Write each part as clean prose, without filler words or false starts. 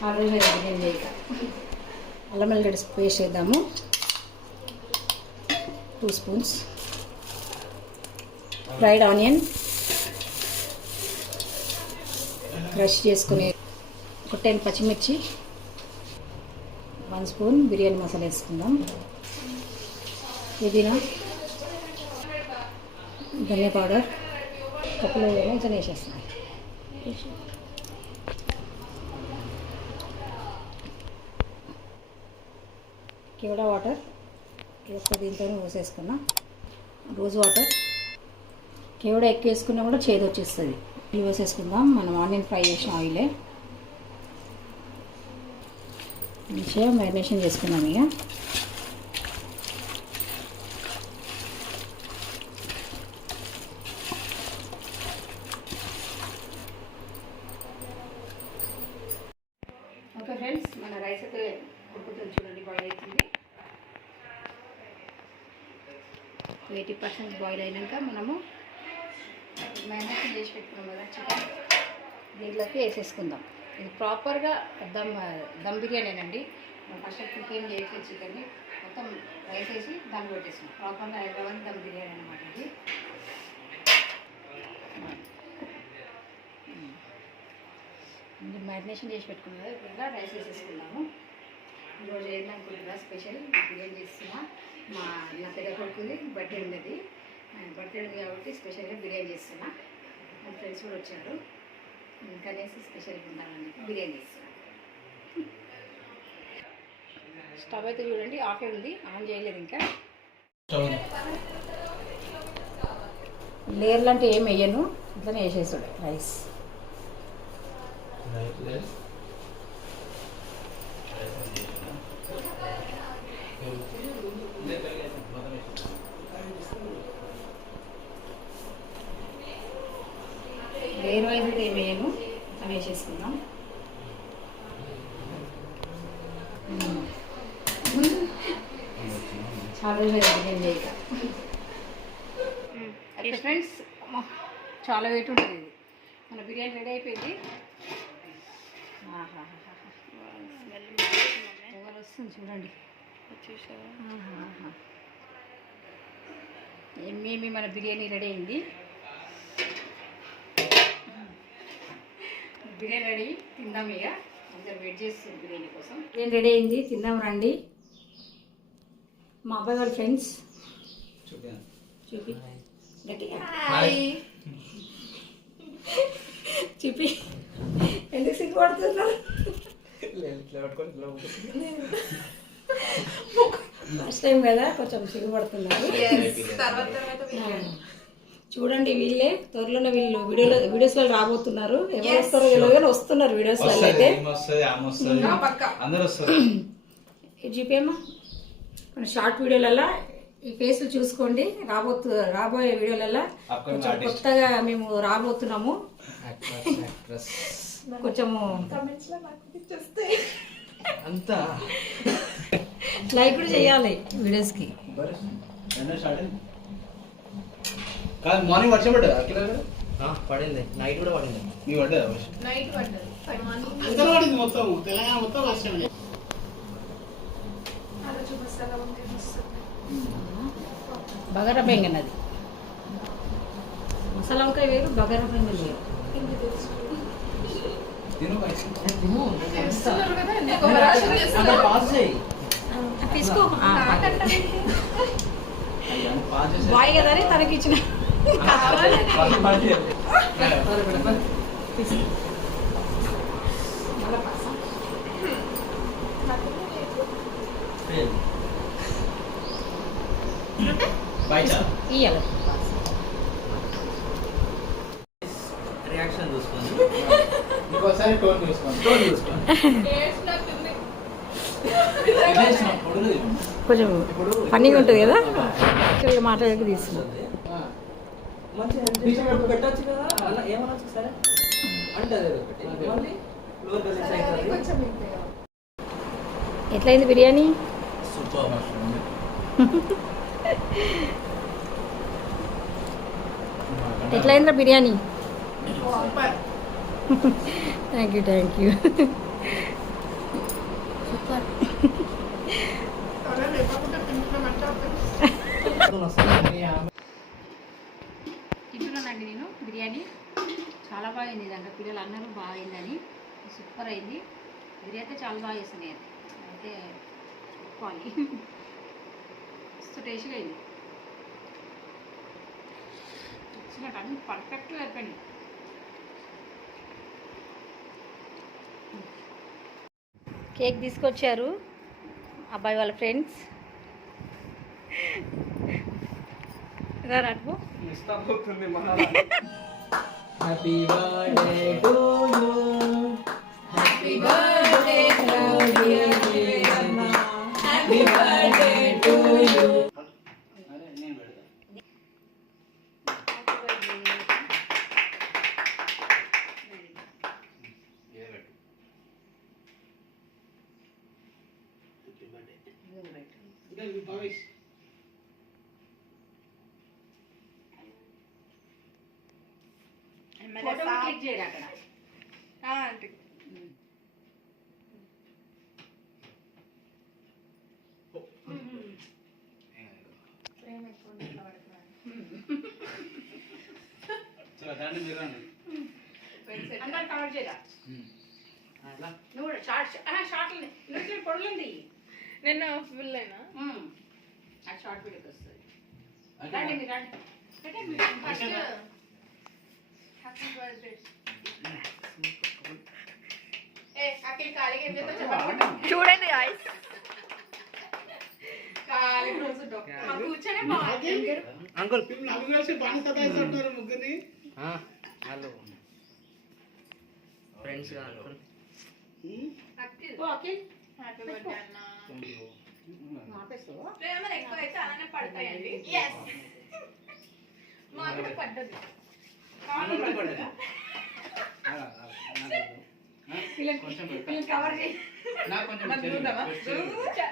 చాలా రోజులు బిర్యానీ చేయక. అల్లం వెల్లిగడ్డ పేస్ట్ వేద్దాము 2 స్పూన్స్. ఫ్రైడ్ ఆనియన్ క్రష్ చేసుకుని ఒక 10 పచ్చిమిర్చి, 1 స్పూన్ బిర్యానీ మసాలా వేసుకుందాం. పుదీనా, ధనియా పౌడర్ కప్పులో కొంచెం వేసేస్తాం. కేవడా వాటర్ ఎక్కువ దీంతోనే పోసేసుకున్నా. రోజ్ వాటర్ కేవడా ఎక్కువ వేసుకున్నా కూడా చేదు వచ్చేస్తుంది. ఇవి వేసేసుకుందాం. మనం ఆనియన్ ఫ్రై చేసిన ఆయిలే మంచిగా మ్యారినేషన్ చేసుకున్నాం. ఇక ఓకే ఫ్రెండ్స్, మన రైస్ అయితే ఉడుకుతుంది చూడండి. బాయిల్ అవుతుంది. 80% బాయిల్ అయినాక మనము మ్యారినేషన్ చేసి పెట్టుకున్నాం కదా చికెన్, దీంట్లోకి వేసేసుకుందాం. ఇది ప్రాపర్గా దమ్ బిర్యానీనండి. మనం ఫస్ట్ కుక్ చేయట్లేదు చికెన్ని, మొత్తం రైస్ వేసి దమ్ పెట్టేసాం. ప్రాపర్గా హైదరాబాద్ దమ్ బిర్యానీ అనమాట ఇది. మ్యారినేషన్ చేసి పెట్టుకున్నాం కదా, ఇంకా రైస్ వేసేసుకున్నాము. ఈరోజు ఏంటనుకుంటున్నా స్పెషల్ బిర్యానీ చేస్తున్నా. నా పెద్ద కొడుకుది బర్త్డే ఉండేది, బర్త్డే ఉంది కాబట్టి స్పెషల్గా బిర్యానీ చేస్తున్నా. మా ఫ్రెండ్స్ కూడా వచ్చారు, ఇంకనేసి స్పెషల్గా ఉండాలని బిర్యానీ చేస్తున్నా. స్టవ్ అయితే చూడండి ఆఫే ఉంది, ఆన్ చేయలేదు ఇంకా. లేయర్లు అంటే ఏం వేయను, ఇట్లనే వేసేసాడు రైస్. లేయర్ వైజ్ అయితే ఏం వేయను, ఇట్లా వేసేసుకుందాం. చాలా రోజులు బిర్యానీ చేయక. ఓకే ఫ్రెండ్స్, చాలా వెయిట్ ఉంటుంది ఇది. మన బిర్యానీ రెడీ అయిపోయింది. ఎవరు వస్తుంది చూడండి. ఏమేమి మన బిర్యానీ రెడీ అయింది. బిర్యానీ రెడీ, తిందాం. ఇక అందరు వెయిట్ చేస్తుంది బిర్యానీ కోసం. బిర్యానీ రెడీ అయింది, తిందాం రండి. మా అబ్బాయి వాళ్ళ ఫ్రెండ్స్ చూపి గట్టిగా చూపి. ఎందుకు సిగ్గుపడుతున్నారు? ఫస్ట్ టైం కదా, కొంచెం సిగ్గుపడుతున్నారు. చూడండి, వీళ్ళే త్వరలోనే వీళ్ళు వీడియోస్లో రాబోతున్నారు. ఎవరు వస్తారో తెలియదు, వస్తున్నారు వీడియోస్లో అయితే. ఇది చూపేమ్మా మన షార్ట్ వీడియోలలో ఈ ఫేస్లు చూసుకోండి. రాబోయే వీడియోలలో కొంచెం కొత్తగా మేము రాబోతున్నాము. కొంచెము లైక్ కూడా చేయాలి వీడియోస్కి. మార్నింగ్ వర్షం పడ్డా? పడింది, నైట్ కూడా పడింది. నీ పడ్డా? నైట్ పడ్డది, పడింది మొత్తం తెలంగాణ మొత్తం వర్షం. బగారా బెంగన్ అది మసాలా వంకాయ వేరు, బగారా బెంగన్ వేరు. తీసుకో బాయ్ కదా అని తనకి ఇచ్చిన. ఇయ్యాలి రియాక్షన్ చూసుకోండి. ఇంకోసారి టోన్ చూసుకోండి. కొంచెం ఫన్నీగా ఉంటుంది కదా, మాట్లాడక తీసుకుంది. పెట్టచ్చు కదా, అలా ఏమనొచ్చు సరే అంటే అదే మళ్ళీ ఎట్లయింది బిర్యానీ? సూపర్. ఎట్లయిందిరా బిర్యానీ? Thank you. సూపర్. తింటున్నానండి నేను బిర్యానీ. చాలా బాగుంది. దాంట్లో పిల్లలు అన్నారు బాగుందని. సూపర్ అయింది. బిర్యానీ అయితే చాలా బాగా చేస్తుంది. అయితే ఒప్పుకోవాలి. మస్తు టేస్ట్గా అయింది. వచ్చినట్టు అన్ని పర్ఫెక్ట్గా అయిపోయింది. కేక్ తీసుకొచ్చారు అబ్బాయి వాళ్ళ ఫ్రెండ్స్. రాటు happy birthday to you. Happy birthday happy birthday to you. అరే నేను పెడతా. ఇదే పెట్టు. ఇదే భవేష్. ఫోటో క్లిక్ చేయరా అక్కడ. ఆంటీ చలో దాన్ని మీరు రండి. అందరు కవర్ చేయరా. అట్లా నువ్వు కూడా షార్ట్ ఇందులో పొడులుంది. నేను ఫుల్ అయినా అది షార్ట్ వీడియోకి వస్తుంది. అదే. రండి మీరు రండి. ఫస్ట్ హ్యాపీ బర్త్డే ఏ అఖిల్ ఖాళీగా ఏం చేస్తా చెప్పండి. చూడండి గాయ్స్, ఖాళీ రోజు మా కూర్చొనే బాగుంది. అంకుల్ నలుగురు కలిసి బాగా సతాయిస్తుంటారు ముగ్గురిని. Hello friends uncle. అఖిల్ ఓ అఖిల్ హ్యాపీ బర్త్డే అన్న. ఆపేస్తావా? ప్రేమలు ఎక్కువ అయితే అలానే పడతాయండి. ఎస్ మా కూడా పడ్డది. కొంచెం వీళ్ళని కవర్ చేయి. నాకు కొంచెం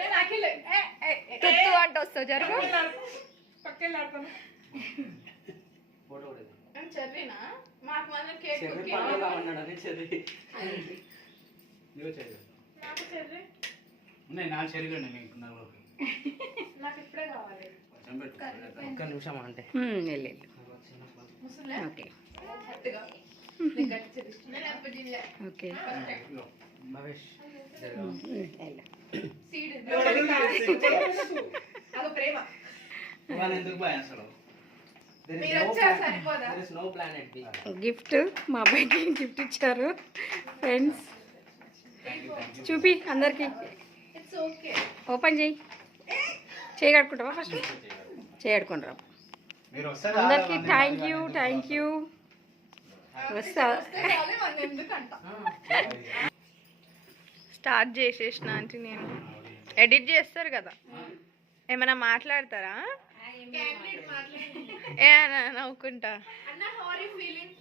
నేను అఖిల్ తుత్తు అంట వస్తావు జరుగు. పక్కన ఆడుతాను. ఫోటో కూడా నేను చెర్రీనా మాకు మాత్రం కేక్ చెర్రీ కుక్కి పండుగ అన్నాడని చెర్రీ. నువ్వు చెల్లి. నాకు చెర్రీ ఉన్నాయి నా చెరిగండి మీకు నలుగురికి. నాకు ఇప్పుడే కావాలి. కొంచెం పెట్టు. ఒక్క నిమిషం అంటే వెళ్ళు. ముసలే ఓకే గట్టిగా నేను గట్టి చెల్లిస్తాను. నేను ఎప్పుడు తినలే. ఓకే ఇదిగో. భవేష్ వెళ్ళు. సీడ్ అదో ప్రేమ. వాళ్ళు ఎందుకు భయం అసలు? మీరు వచ్చారు సరిపోదా? No planet B. గిఫ్ట్ మా అబ్బాయికి గిఫ్ట్ ఇచ్చారు ఫ్రెండ్స్. చూపి అందరికి. It's okay. ఓపెన్ చేయి. చేయగడుకుంటావా ఫస్ట్? చేయగడుకుంటారా. మీరు వస్తారు అందరికి థ్యాంక్ యూ. వస్తా. వస్తే చాలే మనం ఎందుకంట. స్టార్ట్ చేసేసిన అంటే నేను ఎడిట్ చేస్తారు కదా, ఏమైనా మాట్లాడతారా? క్యాండిడేట్ మాట్లాడండి. ఏ నవ్వుకుంటా. అన్న హారీ ఫీలింగ్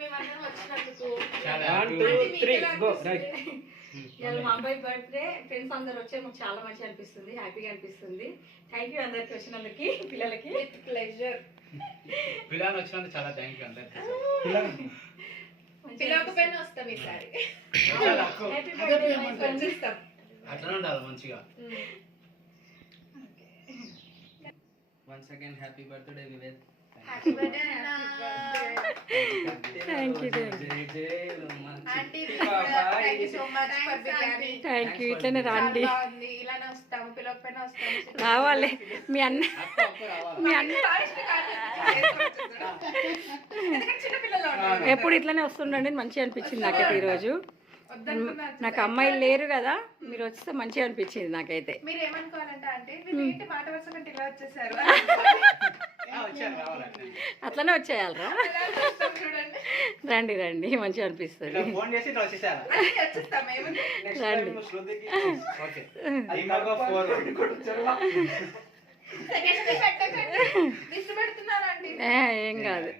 మేమందరం వచ్చినందుకు. చాలా అంటే మీకు ఎలా రైట్. అనిపిస్తుంది? ఇవాళ మా అబ్బాయి బర్త్డే. ఫ్రెండ్స్ అందరు వచ్చారు. మాకు చాలా మంచిగా అనిపిస్తుంది, హ్యాపీగా అనిపిస్తుంది. థ్యాంక్ యూ అందరికి వచ్చినందుకు, పిల్లలకి. With pleasure. పిల్లలు వచ్చినందుకు చాలా థ్యాంక్ యూ అందరికి. పిలవకపోయినా వస్తాం ఈసారి. Happy birthday my friends. వచ్చేస్తాం. అట్లా ఉండాలి మంచిగా. Once again happy birthday Vivek. Happy birthday అన్న. Thank you aunty thank you so much for biryani. Thank you. ఇట్లనే రాండి, చాలా బాగుంది. ఇలానే వస్తాము, పిలవకపోయినా వస్తాము. రావాలి. మీ అన్న చిన్నపిల్లలు ఎప్పుడు ఇట్లనే వస్తుండండి. మంచిగా అనిపించింది నాకైతే ఈరోజు. నాకు అమ్మాయిలు లేరు కదా, మీరు వస్తే మంచిగా అనిపించింది నాకైతే. మీరు ఏమనుకోవాలంటే అంటే మీరు ఏంటి మాట వరుస కంటే ఇలా వచ్చేసారు వచ్చారు రావాలి. అట్లనే వచ్చేయాలరా. చూడండి. రండి రండి, మంచిగా అనిపిస్తుంది. ఫోన్ చేసి ఇట్లా వచ్చేసారా? వచ్చేస్తాం ఏముంది. నెక్స్ట్ రండి. టైం శృతికి ఓకే. సెకండ్ పెట్టకండి. దిష్టి పెడుతున్నారు అండి. ఏం కాదు.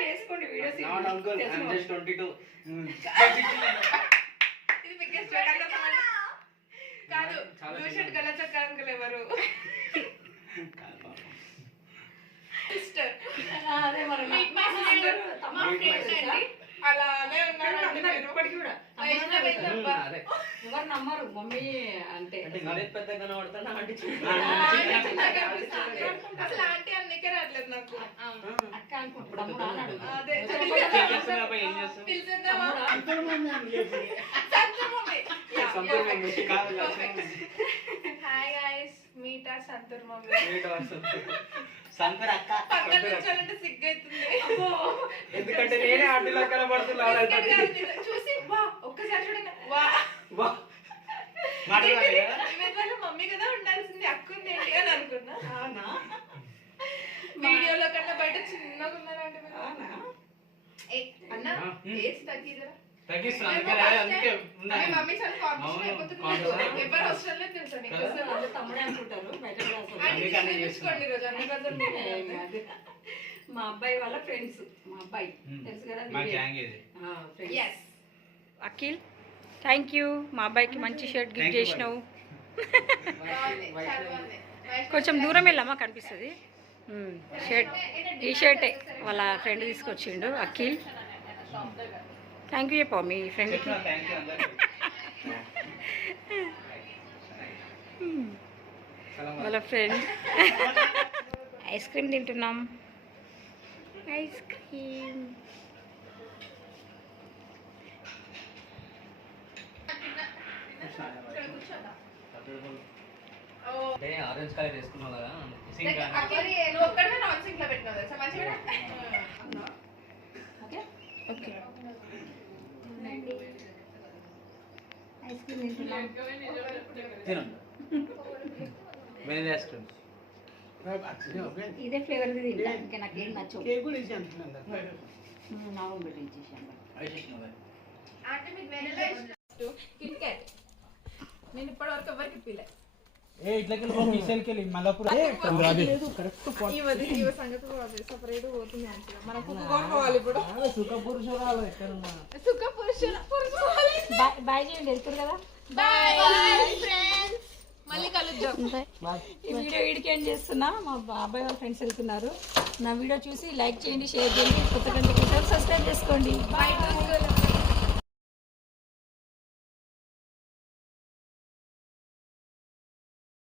చేసుకోండి videos. Not uncle, I am just 22. ఇది బిగ్గెస్ట్ కాదు. ట్యూషన్ గల చక్కారంకులు ఎవరు? సిస్టర్. అదే మరి మా ఫ్రెండ్ అండి. ఏమైందబ్బా? అదే ఎవరు నమ్మరు మమ్మీ అంటే అంటే ఇదే పెద్ద కనబడతాను అంటే చిన్నగా అనిపిస్తుంది. అసలు ఆంటీ అందుకే రావట్లేదు నాకు. అక్క అనుకుంటాడు తమ్ముడు అన్నాడు. అదే ఏం చేస్తున్నావు అబ్బాయి, ఏం చేస్తున్నావు? పిలిచేద్దామా? అంతలో మమ్మీ అనలేదు. సంతూర్ మమ్మీ. సంతూర్ మమ్మీ. కాదు, Lakshmi mummy. Hi guys, meet ఆ సంతూర్ మమ్మీ. సంతూర్ అక్క. పక్కన కూర్చోవాలంటే సిగ్గైతుంది. ఎందుకంటే నేనే ఆంటీలా కనబడుతున్నా బిస్కెట్ కాదు, చూసి వా ఒక్కసారి చూడండి. వా మాట్లాడాలి కదా? ఈమె వాళ్ళ మమ్మీ కదా ఉండాల్సింది, అక్కుంది ఏంటి అని అనుకున్నా. అవునా? వీడియోలో కన్నా బయట చిన్నగా ఉన్నారంటే మీరు. అవునా? అన్న ఏజ్ తగ్గిదరా. తగ్గిస్తున్నా అందుకే మీ ఉన్నాయి. మమ్మీ చాలా కాంపిటీషన్ అయిపోతుంది. ఎవరు అవసరం లేదు తెలుసా నీకు? కదా? అందరూ తమ్ముడే అనుకుంటారు బయట కూడా అసలు. ఆంటీ అందుకని చూపించుకోండి ఈరోజు అన్ని రోజులు మీరే. అదే. మా అబ్బాయి వాళ్ళ ఫ్రెండ్స్ మా అబ్బాయి తెలుసు కదా మా గ్యాంగ్ ఇది. Friends. Yes. Akhil thank you, మా అబ్బాయికి మంచి షర్ట్ గిఫ్ట్ Thank you, చేసినావు. బాగుంది, చాలా బాగుంది. కొంచెం దూరం వెళ్ళామా కనిపిస్తుంది. షర్ట్ ఈ షర్టే వాళ్ళ ఫ్రెండ్ తీసుకొచ్చిండు అఖిల్. థ్యాంక్ యూ చెప్పావు మీ ఫ్రెండ్కి. చెప్పినా థ్యాంక్ యూ అందరికీ. వాళ్ళ ఫ్రెండ్ ఐస్ క్రీమ్ తింటున్నాం. ఐస్ క్రీమ్ ఇక్కడ కూర్చోదా? అంటే ఆరెంజ్ కలర్ వేసుకున్నావు కదా సింక్ అని. అఖిల్, నువ్వు ఒక్కడమే నాన్ సింక్ లో పెట్టినావు తెలుసా? మంచిగా ఓకే ఓకే. ఐస్ క్రీమ్ తింటున్నాం. తినండి వెనీలా ఐస్ క్రీమ్ ఇదే ఫ్లేవర్ తింటా ఇంకా నాకేం నచ్చవు. నాగం పెట్టి ఇచ్చేసాను. అంటే మీకు వెనీలా ఇష్టం. Kit Kat. నేను ఇప్పటివరకు ఎవరికి ఇప్పిలే. ఇవ సంగతి సపరేట్ పోతుంది అంటే మనం కుక్కుకోవాలి ఇప్పుడు. సుఖ పురుషుల బాయ్ చేయండి వెళ్తారు కదా. బాయ్ ఫ్రెండ్స్, మళ్ళీ కలుద్దాం. ఈ వీడియో వీడికి ఏం చేస్తున్నా మా బాబాయ్ వాళ్ళ ఫ్రెండ్స్ వెళ్తున్నారు. నా వీడియో చూసి లైక్ చేయండి, షేర్ చేయండి, కొత్త కంటే సబ్స్క్రైబ్ చేసుకోండి. బాయ్.